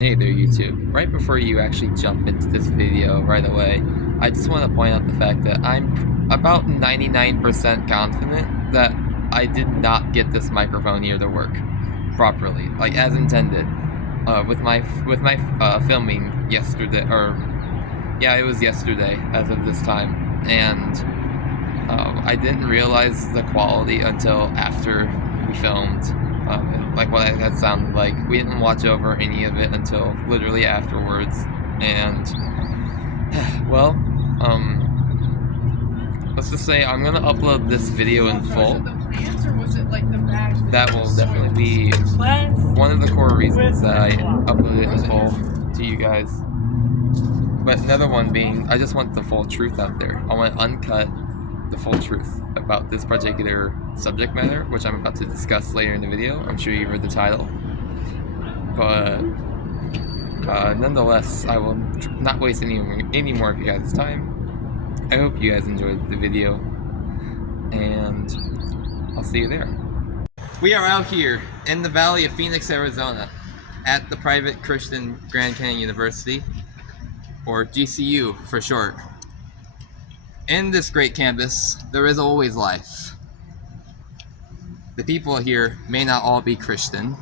Hey there YouTube. Right before you actually jump into this video right away, I just want to point out the fact that I'm about 99% confident that I did not get this microphone here to work properly, like as intended. With my filming yesterday, or yeah, it was yesterday as of this time, and I didn't realize the quality until after we filmed. Like what it had sounded like. We didn't watch over any of it until literally afterwards. And, well, let's just say I'm gonna upload this video in full. That will definitely be one of the core reasons that I upload it in full to you guys. But another one being, I just want the full truth out there. I want to uncut the full truth about this particular subject matter, which I'm about to discuss later in the video. I'm sure you read the title. But nonetheless, I will not waste any more of you guys' time. I hope you guys enjoyed the video, and I'll see you there. We are out here in the Valley of Phoenix, Arizona, at the private Christian Grand Canyon University, or GCU for short. In this great campus, there is always life. The people here may not all be Christian,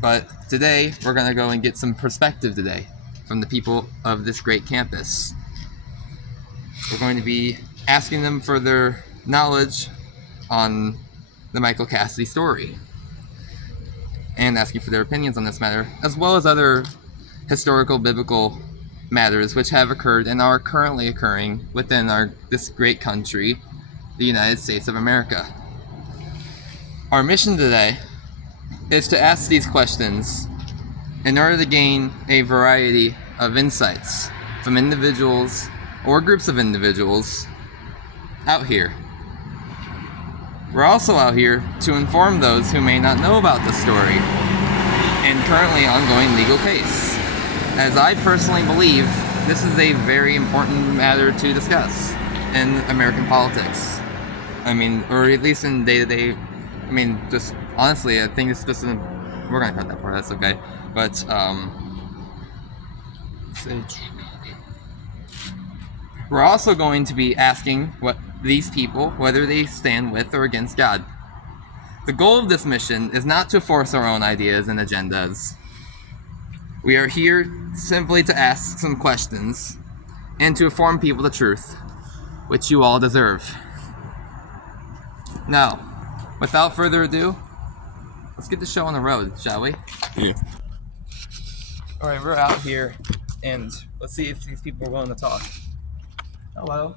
but today we're going to go and get some perspective today from the people of this great campus. We're going to be asking them for their knowledge on the Michael Cassidy story and asking for their opinions on this matter, as well as other historical biblical matters which have occurred and are currently occurring within this great country, the United States of America. Our mission today is to ask these questions in order to gain a variety of insights from individuals or groups of individuals out here. We're also out here to inform those who may not know about the story and currently ongoing legal case, as I personally believe this is a very important matter to discuss in American politics. I mean, or at least in day-to-day, I mean, just honestly, I think it's just, we're gonna cut that part, that's okay. But, we're also going to be asking what these people, whether they stand with or against God. The goal of this mission is not to force our own ideas and agendas. We are here simply to ask some questions and to inform people the truth, which you all deserve. Now, without further ado, let's get the show on the road, shall we? Yeah. Alright, we're out here, and let's see if these people are willing to talk. Hello.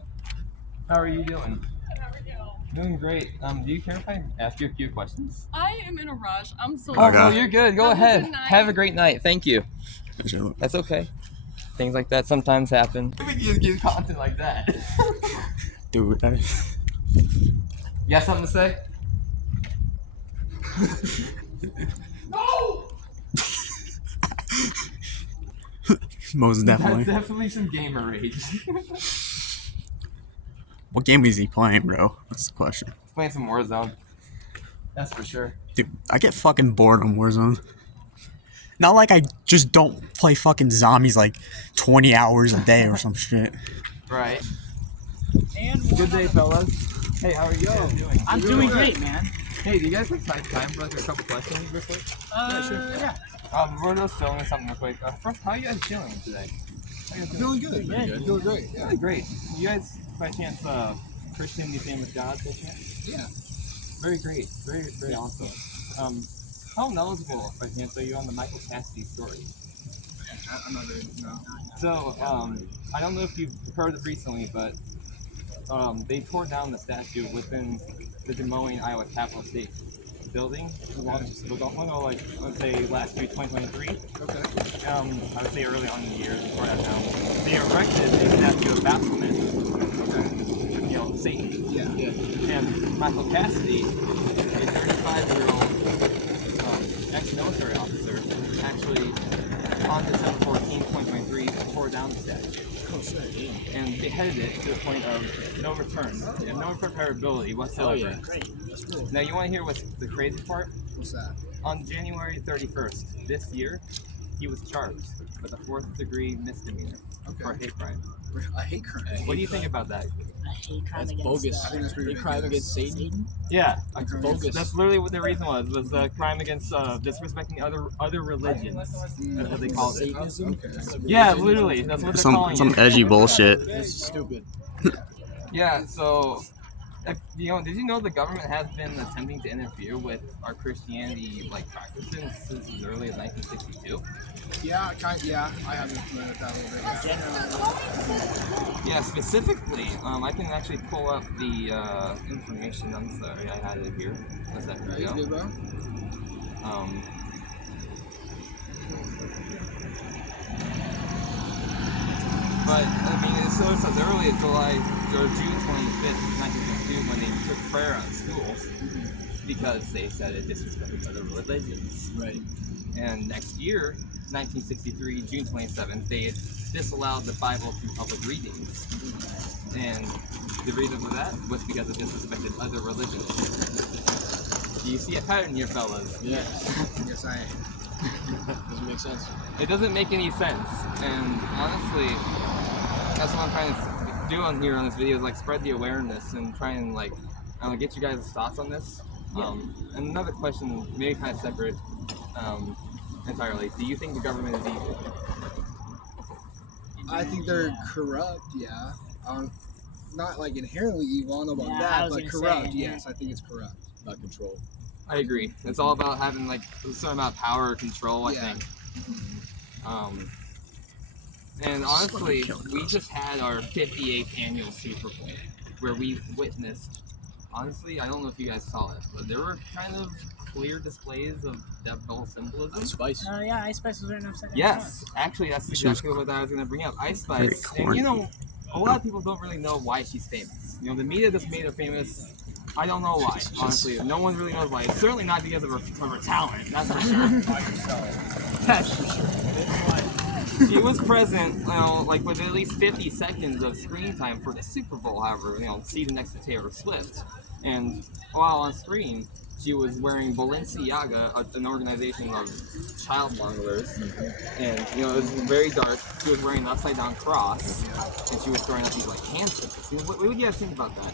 How are you doing? Good, how are you? Doing great. Do you care if I ask you a few questions? I am in a rush. I'm so Oh, Okay. no, you're good. Go Have a ahead. good night. Have a great night. Thank you. Sure. That's okay. Things like that sometimes happen. We can just get content like that. Dude, You got something to say? No! most definitely. That's definitely some gamer rage. What game is he playing, bro? That's the question. Playing some Warzone. That's for sure. Dude, I get fucking bored on Warzone. Not like I just don't play fucking zombies like 20 hours a day or some shit. Right. And Good day, fellas. Hey, how are you guys doing? I'm doing great, man. Hey, do you guys have time for like a couple questions real quick? Yeah. We're just filming something real quick. First, how are you guys feeling today? How you guys Feeling good. Yeah. Feeling great. Yeah. Really great. You guys, by chance, Christian, you stand with God, by chance? Yeah. Very great. Very, very awesome. How knowledgeable, by chance, are you on the Michael Cassidy story? I'm not very. No. So, I don't know if you've heard of recently, but they tore down the statue within the Des Moines, Iowa Capitol State building. Like, let's say last week, 2023. Okay. I would say early on in the year, before that now. They erected a statue of Baphomet, Okay. you know, Satan. Yeah. Yeah. And Michael Cassidy, a 35-year-old ex-military officer, actually on December 14, 2023, tore down the statue. Oh shit. Yeah. And beheaded it to the point of no return, and no repairability whatsoever. Great. That's cool. Now, you want to hear what's the crazy part? What's that? On January 31st this year, he was charged with a 4th-degree misdemeanor for a hate crime. I hate crime. What do you think about that? I hate crime That's against bogus. I think that's pretty Hate crime ridiculous. against Satan. Yeah, Like crime bogus. against- that's literally what the reason was a crime against disrespecting other religions. That's what they called it. Satanism. Okay. Yeah, literally, that's what they're calling it. edgy bullshit. This is stupid. Yeah, so did you know the government has been attempting to interfere with our Christianity practices since as early as 1962? Yeah, I have been familiar with that a little bit. Yeah, specifically, I can actually pull up the information. I'm sorry, I had it here. A second Right, ago. good, bro. But I mean, so it's as early as June 25th, 1952, when they took prayer out of schools because they said it disrespected other religions. Right. And next year, 1963, June 27th, they disallowed the Bible from public readings. And the reason for that was because it disrespected other religions. Do you see a pattern here, fellas? Yeah. Yes, I am. Doesn't make sense. It doesn't make any sense. And honestly, that's what I'm trying to do on here on this video is spread the awareness and try and get you guys' thoughts on this. And another question, maybe kind of separate entirely. Do you think the government is evil? I think they're corrupt, yeah. Not inherently evil, I don't know about Yeah, I that, was but gonna corrupt, say, yeah. yes, I think it's corrupt. Not control. I agree. It's all about having a certain amount of power or control, I Yeah. think. And honestly, we just had our 58th annual Super Bowl where we witnessed, honestly, I don't know if you guys saw it, but there were kind of clear displays of devil symbolism. Spice. Oh yeah, Ice Spice was written upside down. Yes, actually, that's exactly what I was going to bring up. Ice Spice. corny. And a lot of people don't really know why she's famous. The media just made her famous. I don't know why, honestly. No one really knows why. It's certainly not because of her talent, that's for sure. That's for sure. She was present, with at least 50 seconds of screen time for the Super Bowl, however, seated next to Taylor Swift. And while on screen, she was wearing Balenciaga, an organization of child modelers, and it was very dark. She was wearing an upside down cross, and she was throwing up these hand signals. What would you guys think about that?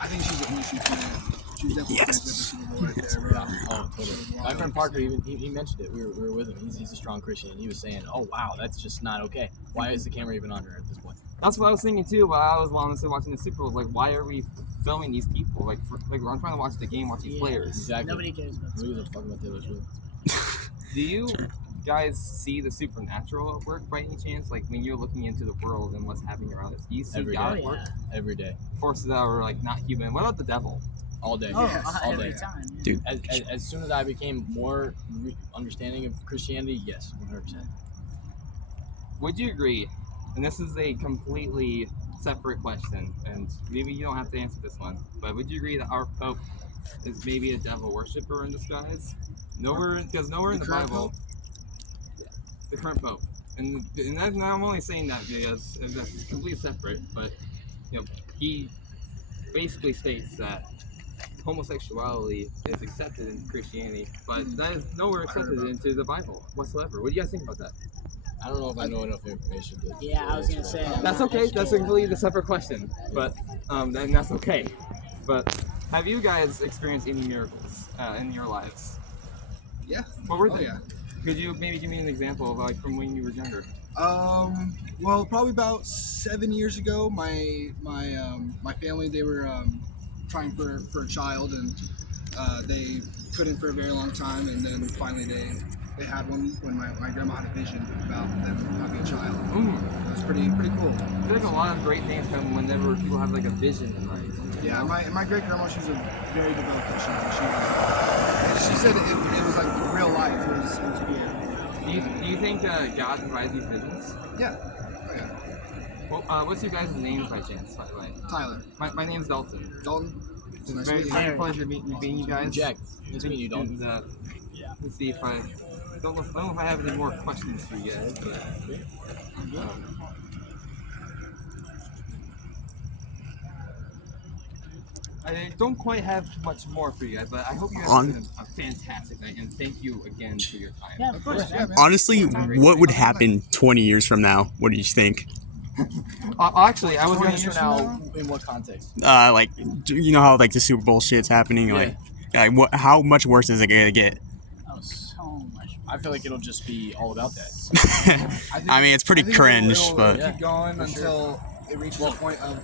I think she's an issue fan. She was definitely yes. The Super Bowl right there, bro. Oh, totally. My friend Parker, he mentioned it. We were with him. He's a strong Christian, and he was saying, "Oh wow, that's just not okay. Why is the camera even on her at this point?" That's what I was thinking too. While I was honestly watching the Super Bowl, why are we filming these people? I'm trying to watch the game, watch these players. Exactly. Nobody cares about Who gives a fuck about Taylor Swift? Do you guys see the supernatural at work by any chance? When you're looking into the world and what's happening around us, do you see Every God day. at work? Every day. Forces that are not human. What about the devil? All day. Oh, Yes, all every day. time. Yeah. Dude, As soon as I became more understanding of Christianity, yes, 100%. Would you agree? And this is a completely separate question, and maybe you don't have to answer this one, but would you agree that our Pope is maybe a devil worshiper in disguise? Because nowhere in the current Bible, the current Pope, and I'm only saying that because that's completely separate, but he basically states that homosexuality is accepted in Christianity, but that is nowhere accepted into the Bible whatsoever. What do you guys think about that? I don't know if I know enough information to. Yeah, I was gonna say. That's okay. That's a completely separate question, but and that's okay. But have you guys experienced any miracles in your lives? Yeah. What were Oh, they? yeah. Could you maybe give me an example of from when you were younger? Well, probably about 7 years ago, my family, they were trying for a child, and they couldn't for a very long time, and then finally they had one when my grandma had a vision about them having a child. It was pretty cool. I feel like a lot of great things come whenever people have a vision in life. Yeah, my great grandma, she was a very devout Christian. She said it was real life. It was good. Do you think God provides these visions? Yeah. Oh, yeah. Well, what's your guys' names by chance, by the way? Tyler. My name's Dalton. Dalton. It's Nice very, to meet very you. pleasure meeting you guys. Jack, nice meeting you, Dalton. And, let's see if I don't know if I have any more questions for you guys, but I don't quite have much more for you guys, but I hope you guys On- have a fantastic night, and thank you again for your time. Yeah, of course. Yeah, man. Honestly, what would happen 20 years from now? What do you think? Actually, I was 20 going years to from now, in what context? Like, you know how like the Super Bowl shit's happening? Yeah. Like what? How much worse is it gonna get? Oh, so much. I feel like it'll just be all about that. I mean, it's pretty I think cringe, it'll but keep going for sure. until it reaches the point of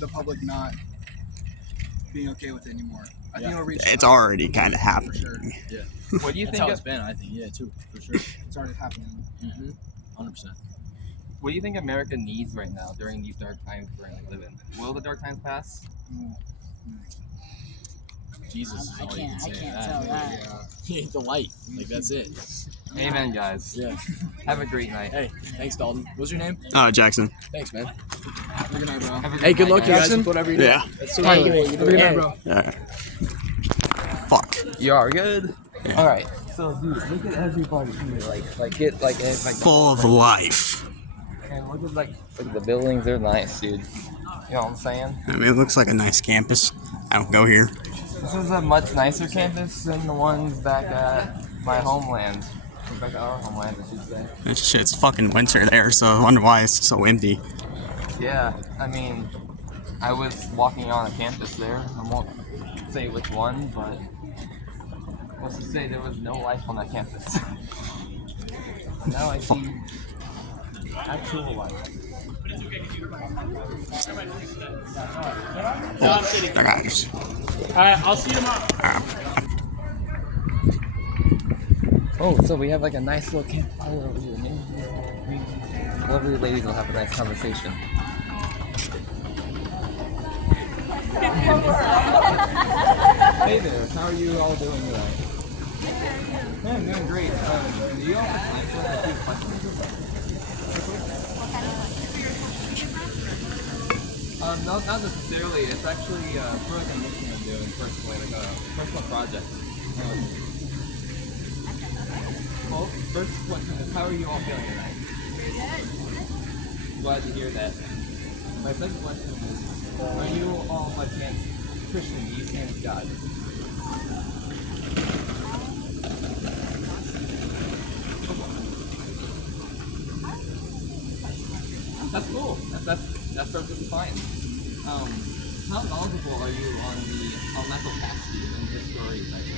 the public not being okay with it anymore. I think Yeah. it'll reach. it's already kind of for happening. sure. What do you That's think? how it's been, I think. Yeah, too, for sure. It's already happening. 100%. What do you think America needs right now during these dark times we're going to live in? Will the dark times pass? Jesus is I all you can can't say. tell that. He ain't the light. Like, that's it. Amen, guys. Yeah. Have a great night. Hey, thanks, Dalton. What's your name? Jackson. Thanks, man. Good night, bro. Have a Hey, good night, luck, you guys. guys, with whatever you do. Yeah. That's so Hey, cool. you- Have a good night, bro. Yeah. Fuck. You are good. All right. So, dude, look at everybody here. Get Full of life. and look at the buildings. They're nice, dude. You know what I'm saying? I mean, it looks like a nice campus. I don't go here. This is a much nicer campus than the ones back at my homeland. Back at our homeland, I should say. It's fucking winter there, so I wonder why it's so empty. Yeah, I mean, I was walking on a campus there. I won't say which one, but let's just say there was no life on that campus. Now I see actual life. Guys. I'll see you tomorrow. Oh, so we have like a nice little campfire over here. Maybe lovely ladies will have a nice conversation. Hey there, how are you all doing today? Yeah, I'm doing great. Do you all have time for a few questions? No, not necessarily. It's actually for like a mission I'm doing personally, like a personal project. Well, first question is, how are you all feeling tonight? Glad to hear that. My second question is, are you all by chance Christian? Do you stand with God? That's cool. That's perfectly fine. How knowledgeable are you on Michael Cassidy and his stories? I think.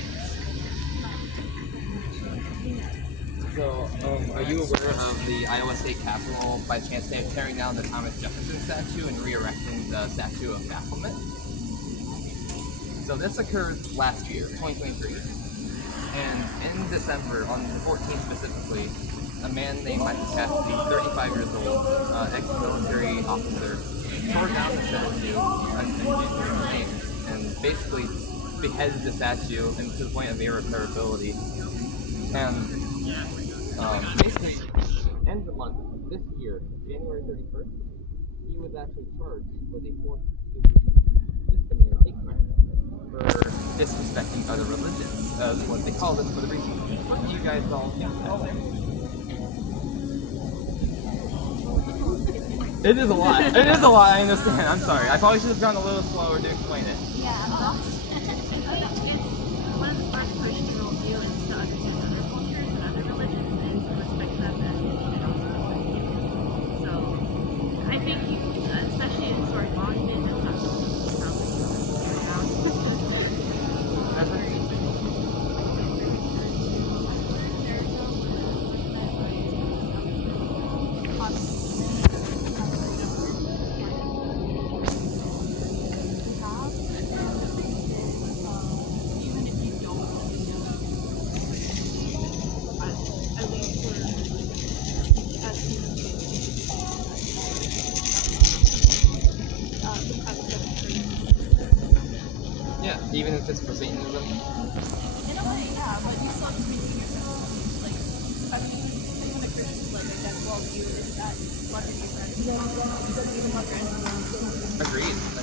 So, are you aware of the Iowa State Capitol by chance tearing down the Thomas Jefferson statue and re-erecting the statue of Baphomet? So this occurred last year, 2023. And in December, on the 14th specifically, a man named Michael Cassidy, 35 years old, ex-military officer, tore down the statue on January 8th and basically beheaded the statue and to the point of irreparability. And basically, end of the month, this year, January 31st, he was actually charged with a fourth degree misdemeanor hate crime for disrespecting other religions, as what they call it for the reason. What do you guys all think about that? It is a lot. It is a lot, I understand. I'm sorry. I probably should have gone a little slower to explain it. Yeah, I think it's one of the first Christian worldview is to understand other cultures and other religions and to respect them and also respect you. So I think, especially in historic monument, that's not something you probably That's very interesting. Even if you don't at least we're as human beings, the concept of Yeah, even if it's for Satanism. in a way, yeah, but you still have to maintain yourself. Like, I mean, even a Christian, like, I guess, worldview is that love your friends. Even love your enemies.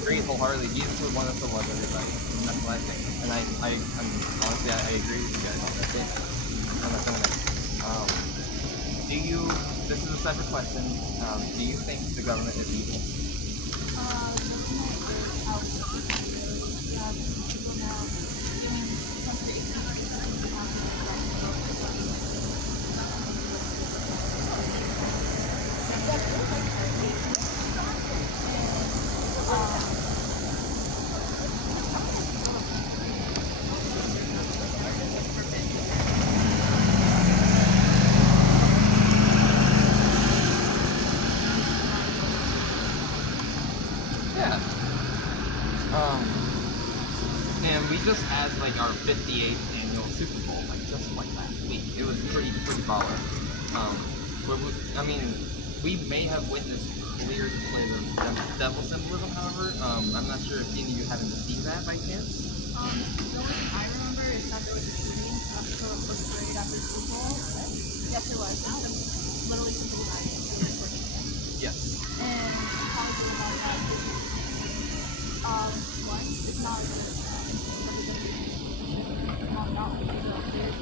Agreed wholeheartedly. Jesus would want us to love everybody. That's what I think. And I'm honestly, I agree with you guys on that statement. On that sentiment. This is a separate question. Do you think the government is evil? 58th annual Super Bowl, like just like last week. It was pretty baller. I mean, we may have witnessed clear displays of devil symbolism. However, I'm not sure if any of you haven't seen that by chance. The only thing I remember is that there was a shooting after a parade after the Super Bowl. Yes, there was. Literally some people died. Yes. And how do you about that? What? It's not like a representation. Not like a there's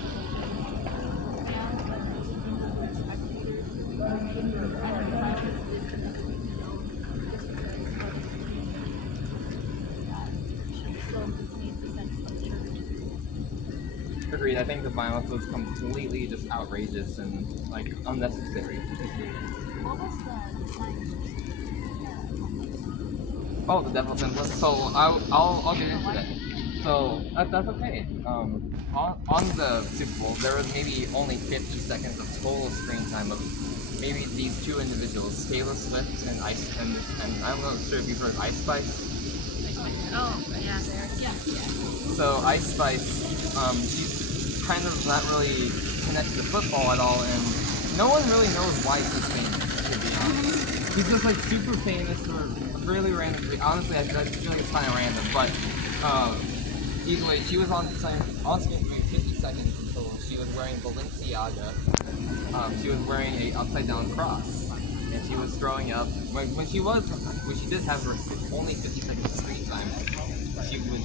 fans, but there's spectators. And the violence is connected, you know, just because of that should still maintain the sense of church. Agreed. I think the violence was completely just outrageous and like unnecessary. What was the sign? Oh, the devil symbol. So I'll get into that. So that's okay. On the Super Bowl, there was maybe only 50 seconds of total screen time of maybe these two individuals, Taylor Swift and I'm not sure if you've heard of Ice Spice. Oh, yeah. So Ice Spice, she's kind of not really connected to football at all, and no one really knows why he's famous, to be honest. He's just like super famous for really random. Honestly, I feel like it's kind of random, but either way, she was on screen for 50 seconds until she was wearing Balenciaga. She was wearing a upside down cross, and she was throwing up. When she did have her only 50 seconds of screen time, she would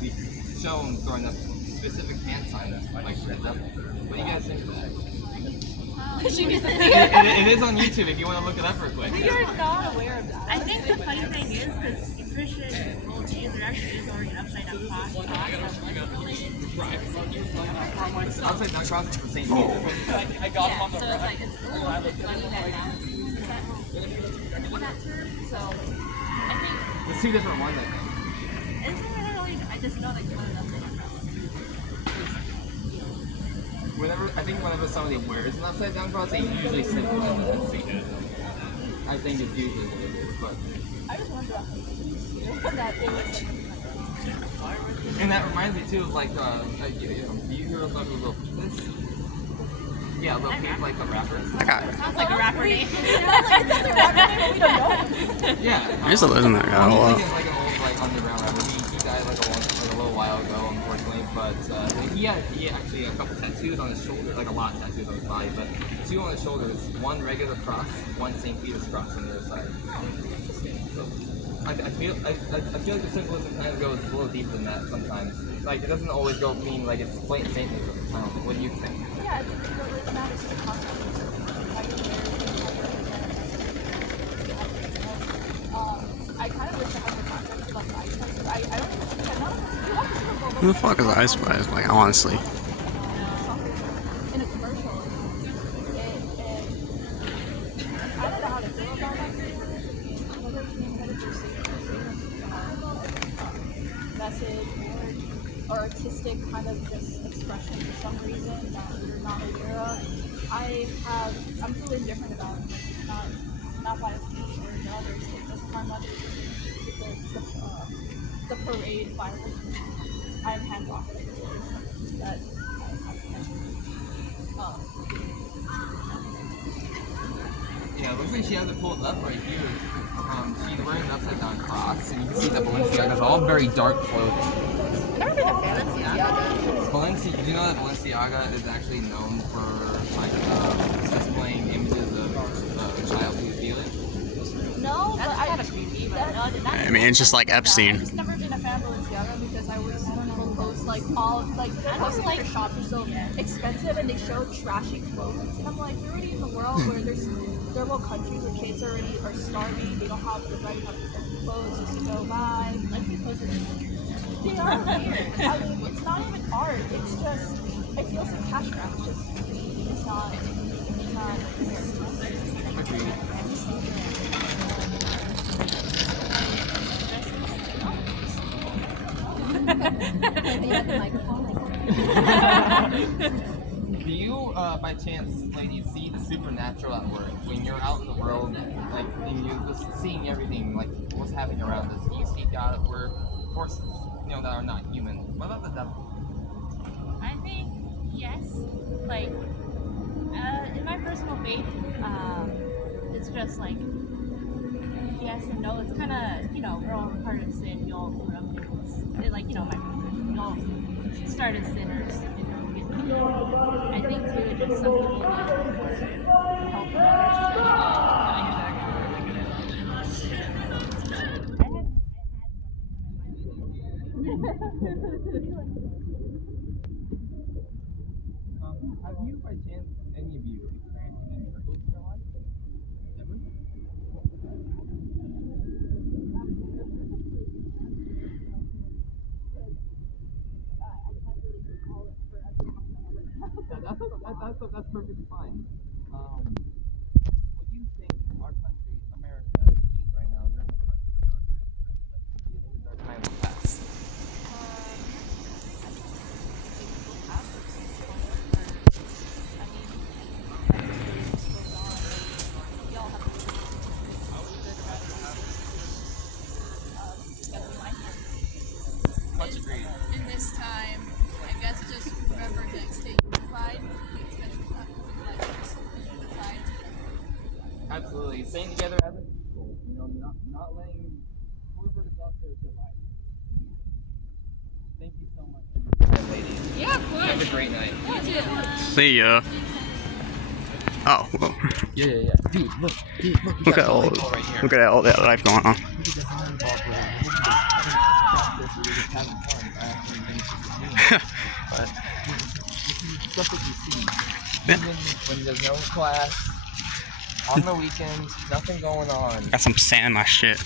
be shown throwing up specific hand signs like the devil. What do you guys think of that? It is on YouTube if you want to look it up real quick. You're not aware of that. I think the funny thing is, because in Christian culture, there actually is already an upside down cross that wasn't related. Upside down cross is the same thing. Yeah, so it's like, it's a little bit funny that that's that term. So I think There's two different ones, I think. it's not really, I just know that you want an upside down cross. Whenever somebody wears an upside down cross, they usually symbolize their feet. I think it's usually what it is, but. I just wonder that it was And that reminds me too of like do you hear of Lil Peep? Yeah, Lil Peep, like the rapper. Sounds like a rapper name. Yeah. I used to listen to that guy a lot. He's like an old like underground rapper. He died like a little while ago, unfortunately. But he had actually a couple tattoos on his shoulder, like a lot of tattoos on his body, but two on his shoulders, one regular cross, one St. Peter's cross on the other side. So I feel like the symbolism kind of goes a little deeper than that sometimes. Like it doesn't always go mean like it's blatant Satanism. What do you think? Yeah, I think what really matters is the context. How you wear it. I kind of wish I had the context about the Ice Spice, but I don't even think I know. You watch the Super Bowl, Who the fuck is Ice Spice? Like, honestly. in a commercial. I don't know how to feel about that. Whether it's being headed for message or artistic kind of just expression for some reason that you're not aware of. I'm feeling different about it. It's not by a piece or another. It doesn't harm others. The parade violence. I'm hands off it. That Yeah, it looks like she has it pulled up right here. She's wearing an upside down cross, and you can see the Balenciaga is all very dark clothing. I've never been a fan of Balenciaga. Did you know that Balenciaga is actually known for like displaying images of a child pedophilia? No, but I Kind of creepy, but no, I did not. I mean, it's just like Epstein. I've just never been a fan of Balenciaga because I always see people post like all like their shops are so expensive and they show trashy clothes and I'm like, you're already in the world where there's third world countries where kids already are starving, they don't have the right amount of clothes just to go buy. Like because they are weird. I mean, it's not even art. It's just it feels like cash grab. It's not. Do you, by chance, ladies, see the supernatural at work when you're out in the world, like, and you're just seeing everything, like, what's happening around us? Do you see God at work? Forces, that are not human. What about the devil? like, in my personal faith, it's just like yes and no. It's kind of, you know, we're all part of sin. We all grew up in it, like, you know, my we all started sinners. You know, I think too, just some people need help others. Have you, by chance, any of you, experienced any miracles in your life? Ever? That's perfectly fine. What do you think our country, America, needs right now during the dark times of past? Much agreed. In this time, I guess just remember to stay unified, especially unified. Absolutely. Staying together as a people, you know, not letting whoever is out there divide. Thank you so much for your time, ladies. Yeah, of course. Have a great night. You too. See ya. Oh, well, Yeah. Dude, look. look at all that life going on. But stuff that you see. Yeah. Even when there's no class, on the weekends, nothing going on. Got some sand in my shit.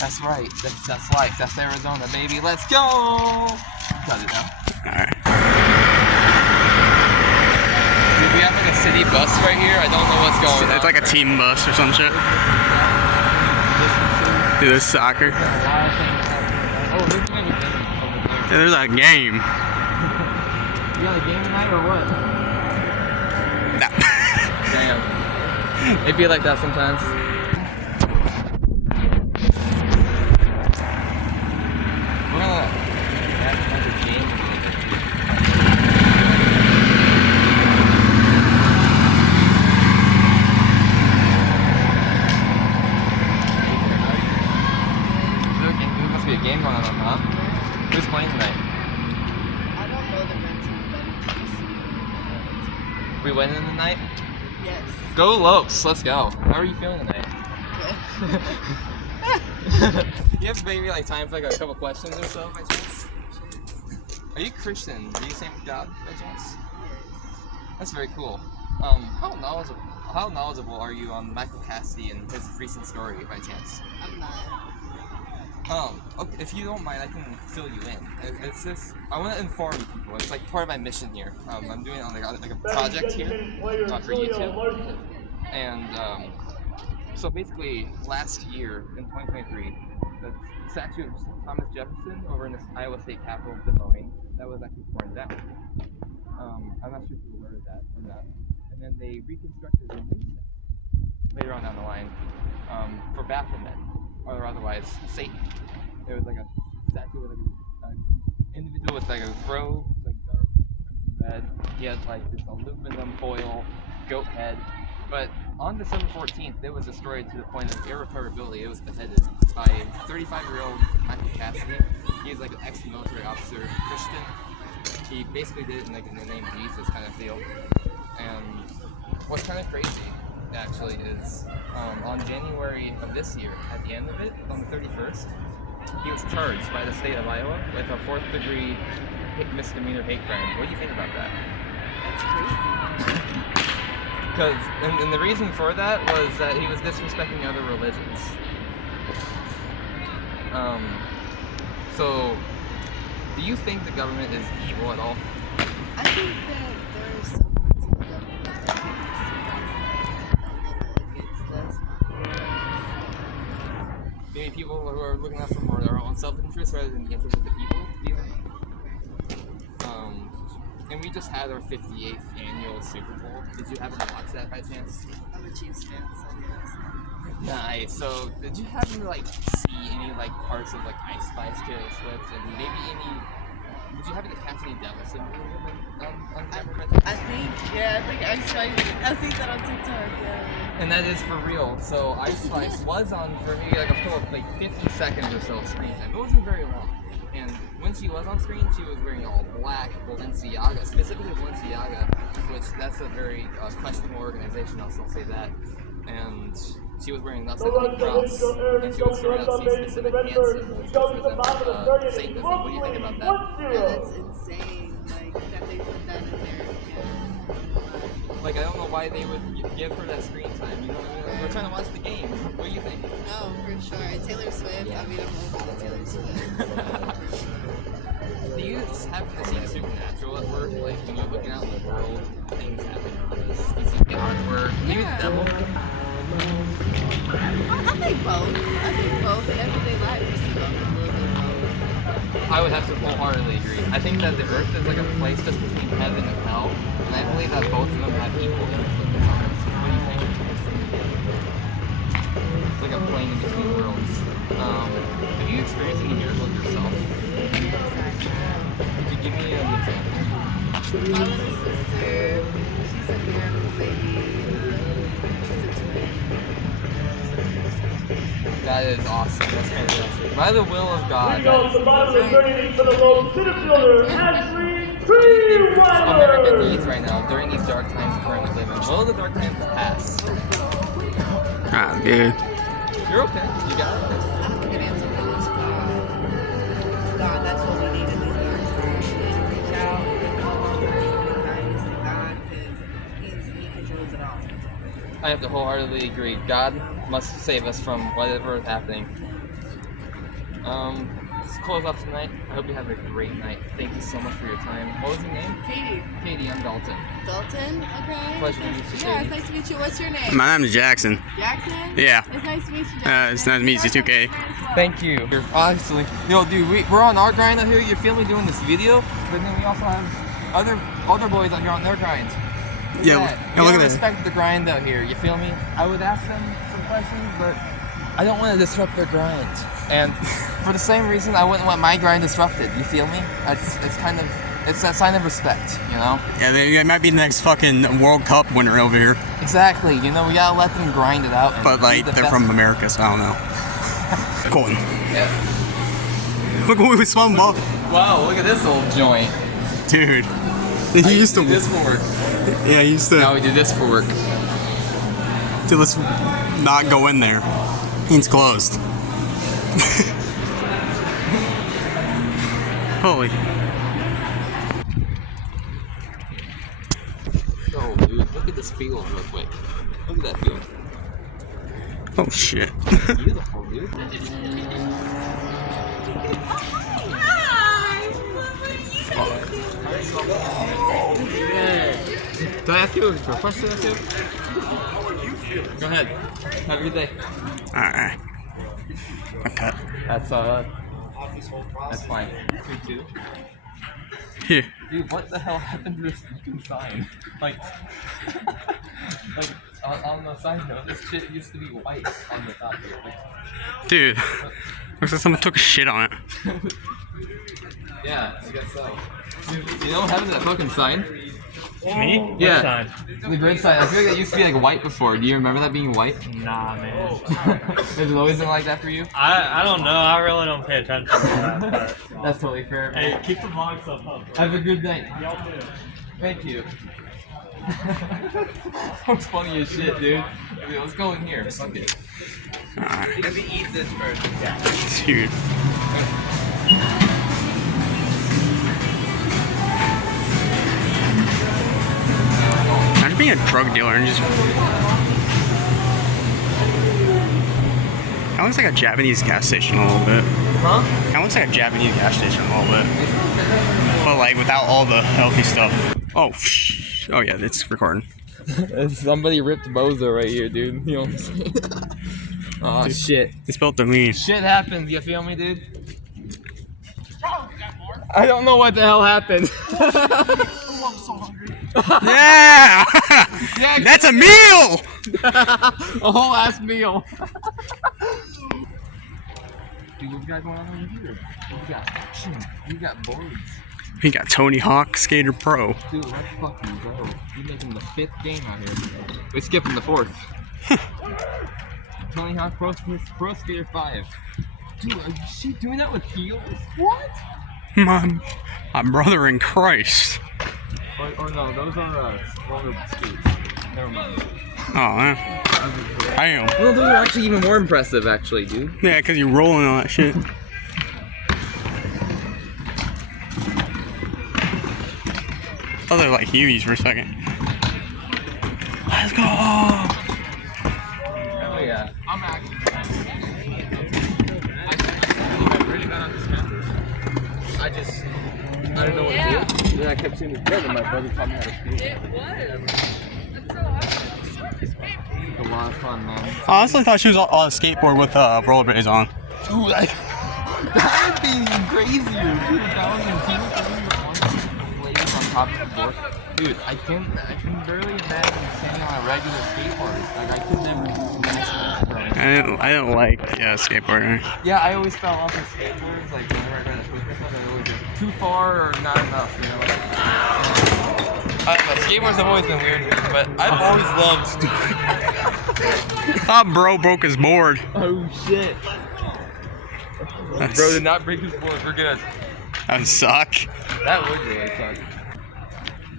That's right. That's life. That's Arizona, baby. Let's go! Cut it now. Alright. Dude, we have like a city bus right here. I don't know what's going on. It's like a team bus or some shit. Dude, there's soccer. Oh, there's maybe over there. Yeah, there's a game. You got a game tonight or what? Nah. Damn. It'd be like that sometimes. We're gonna have another game. There must be a game going on, huh? Who's playing tonight? I don't know the red team, but it's We winning tonight? yes. Go Lopes, let's go. How are you feeling tonight? You have maybe like time for like a couple questions or so by chance? Are you Christian? Are you saying with God by chance? That's very cool. How knowledgeable are you on Michael Cassidy and his recent story by chance? I'm not. Okay, if you don't mind, I can fill you in. It's just, I want to inform people. It's like part of my mission here. I'm doing it on like a project here for YouTube. And so basically, last year in 2023, the statue of Thomas Jefferson over in the Iowa State Capitol of Des Moines, that was actually torn down. I'm not sure if you're aware of that or not. And then they reconstructed a new statue later on down the line for Baphomet, or otherwise Satan. There was like a statue with like an individual with like a robe, like dark crimson red. He had like this aluminum foil goat head. But on December 14th, it was destroyed to the point of irreparability. It was beheaded by 35-year-old Michael Cassidy. He's like an ex-military officer, Christian. He basically did it in like in the name of Jesus kind of deal. And what's kind of crazy, actually, is on January of this year, at the end of it, on the 31st, he was charged by the state of Iowa with a 4th-degree misdemeanor hate crime. What do you think about that? That's crazy. Because, and the reason for that was that he was disrespecting other religions. So, do you think the government is evil at all? I think that there are some parts of the government that can be seen as like a little against us, not for us. Maybe people who are looking out for their own self-interest rather than the interest of the people, do you think? And we just had our 58th annual Super Bowl. Did you happen to watch that by chance? I'm a Chiefs fan, so yes. Nice. So, did you happen to like see any like parts of like Ice Spice, Taylor Swift, and maybe any Would you have it if Cassidy and Dallas on camera? I think I see that on TikTok, yeah. And that is for real. So Ice Spice was on for maybe like a full like 50 seconds or so of screen time. It wasn't very long. And when she was on screen, she was wearing all black Balenciaga, specifically Balenciaga, which that's a very questionable organization. I'll say that. And she was wearing nothing but cross, and she was throwing out these specific hand symbols which resemble Satanism. What do you think about that? Yeah, that's insane. Like that they put that in there. Yeah. Like, I don't know why they would give her that screen time. You know what I mean? Like, we're trying to watch the game. What do you think? No, for sure. Taylor Swift. I mean, I'm over the Taylor Swift. Do you happen to see the supernatural at work? Like, when you're looking out in the world, things happen around us. You see God work. Maybe the devil. I think both. I think both. In everyday life, we see both. A little bit of both. I would have to wholeheartedly agree. I think that the earth is like a place just between heaven and hell, and I believe that both of them have equal influence on us. What do you think? It's like a plane in between worlds. Have you experienced any miracles yourself? Yes, I have. Could you give me an example? My little sister, she's a miracle baby. She's a twin. That is awesome. That's fantastic. By the will of God. America needs right now during these dark times we currently live in. Will the dark times pass? Ah, dude. You're okay. You got it. I have a good answer for this. God, that's what we need in these dark times. We need to reach out and give all our praise to God because He controls it all. I have to wholeheartedly agree. God must save us from whatever is happening. Let's close off tonight. I hope you have a great night. Thank you so much for your time. What was your name? Katie. Katie, I'm Dalton. Dalton? Okay. Pleasure to meet you, Yeah, Katie. it's nice to meet you. What's your name? My name is Jackson. Jackson? Yeah. It's nice to meet you, Jackson. It's nice to meet you too, Katie. Thank you. Honestly, yo, dude, we're on our grind out here. You feel me doing this video, but then we also have other boys out here on their grind. Yeah, look at that. Respect the grind out here. You feel me? I would ask them some questions, but I don't want to disrupt their grind. And for the same reason, I wouldn't want my grind disrupted. You feel me? It's a sign of respect, you know? Yeah, they might be the next fucking World Cup winner over here. Exactly. You know, we gotta let them grind it out. And But, like, be the they're best. from America, so I don't know. Colton. Yeah. Look what we spun ball. Wow, look at this old joint. Dude. I He used to. do this for work. Yeah, he used to. Now we do this for work. Dude, let's not go in there. It's closed. Holy. Oh, dude, look at this field real quick. Look at that field. Oh, shit. Beautiful, dude. Can I ask you a question or two? Go ahead. Have a good day. Alright. Okay. That's fine. 2-2. Here. Dude, what the hell happened to this fucking sign? Like on the side note, this shit used to be white on the top here. Like, Dude. Looks like someone took a shit on it. yeah, I guess so. You know what happened to that fucking sign? Me? Yeah. The grid sign. I feel like that used to be like white before. Do you remember that being white? Nah, man. Has it always been like that for you? I don't know. I really don't pay attention to that. But, That's totally fair. hey, keep the vlog stuff up. Have a good night. Y'all too. Thank you. That's funny as shit, dude. Okay, let's go in here. Fuck it. Alright. Let me eat this first. Dude. I'm being a drug dealer and just. That looks like a Japanese gas station a little bit. Huh? That looks like a Japanese gas station a little bit. But like without all the healthy stuff. Oh, oh yeah, it's recording. Somebody ripped Bozo right here, dude. You know what I'm saying? Oh, Dude. shit. They spelled the mean. Shit happens, you feel me, dude? I don't know what the hell happened. Yeah! Yeah, That's a meal! a whole ass meal. Dude, what we got going on over here? We got action. We got boards. He got Tony Hawk Skater Pro. Dude, let's fucking go. He's making the 5th game out here. We skipped him the 4th. Tony Hawk Pro Skater 5. Dude, is she doing that with heels? What? My brother in Christ. Or no, those are roller skates. Never mind. Oh, man. Damn. Well, those are actually even more impressive, actually, dude. Yeah, because you're rolling on that shit. I thought they were like Hueys for a second. Let's go! Oh, yeah. I'm actually. I didn't know what to do. Then I kept seeing this bed, and my brother taught me how to skate. It was. That's so awesome. A lot of fun, man. I honestly thought she was on a skateboard with rollerblades on. Dude, that would be crazier, dude. Blades on top of the board. Dude, I can barely imagine standing on a regular skateboard. Like, I could never imagine. I didn't like skateboarding. Yeah, I always fell off of skateboards. Like, whenever I got a quick stuff, I always go too far or not enough, you know? I don't know, skateboards have always been weird to me, but I've always loved stupid. Thought bro broke his board. Oh, shit. Bro did not break his board. We're good. That would suck. That would really suck.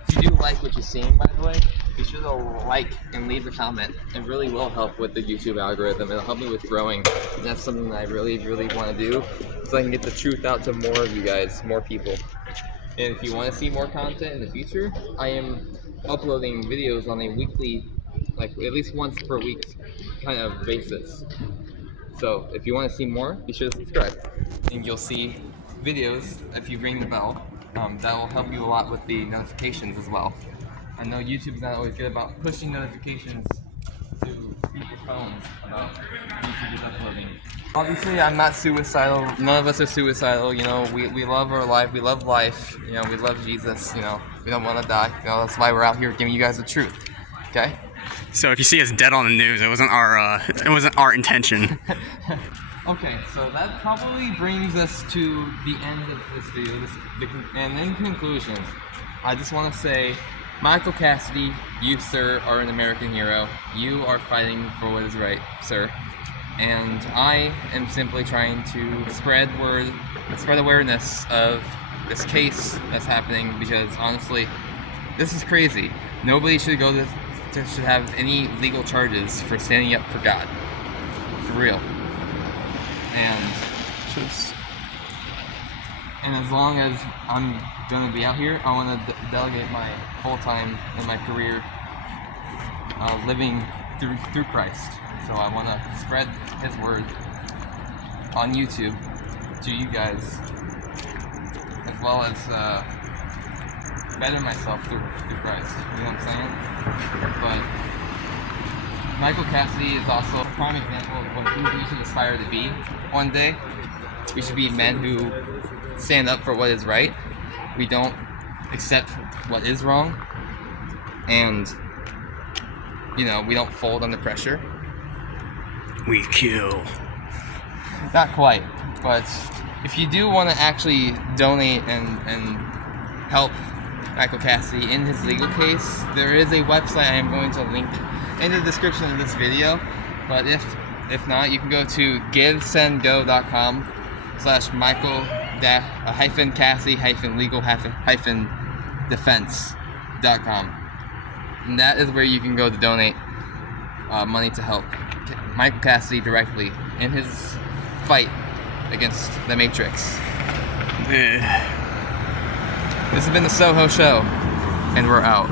If you do like what you're seeing, by the way, be sure to like and leave a comment. It really will help with the YouTube algorithm. It'll help me with growing. And that's something that I really, really want to do, so I can get the truth out to more of you guys, more people. And if you want to see more content in the future, I am uploading videos on a weekly, like at least once per week kind of basis. So if you want to see more, be sure to subscribe. And you'll see videos if you ring the bell. That will help you a lot with the notifications as well. I know YouTube's not always good about pushing notifications to people's phones about YouTube is uploading. Obviously, I'm not suicidal. None of us are suicidal. You know, we love our life. We love life. You know, we love Jesus. You know, we don't want to die. You know, that's why we're out here giving you guys the truth. Okay? So if you see us dead on the news, it wasn't our intention. Okay, so that probably brings us to the end of this video. And in conclusion, I just want to say, Michael Cassidy, you, sir, are an American hero. You are fighting for what is right, sir. And I am simply trying to spread awareness of this case that's happening, because honestly, this is crazy. Nobody should should have any legal charges for standing up for God. For real. And as long as I'm gonna be out here, I want to delegate my full time in my career living through Christ. So I want to spread His word on YouTube to you guys, as well as better myself through Christ. You know what I'm saying? But Michael Cassidy is also a prime example of what we should aspire to be one day. We should be men who stand up for what is right. We don't accept what is wrong. And, you know, we don't fold under pressure. We kill. Not quite, but if you do want to actually donate and help Michael Cassidy in his legal case, there is a website I am going to link in the description of this video. But if not, you can go to givesendgo.com/Michael-Cassidy-legal-defense.com. And that is where you can go to donate money to help Michael Cassidy directly in his fight against the Matrix. This has been the Soho Show, and we're out.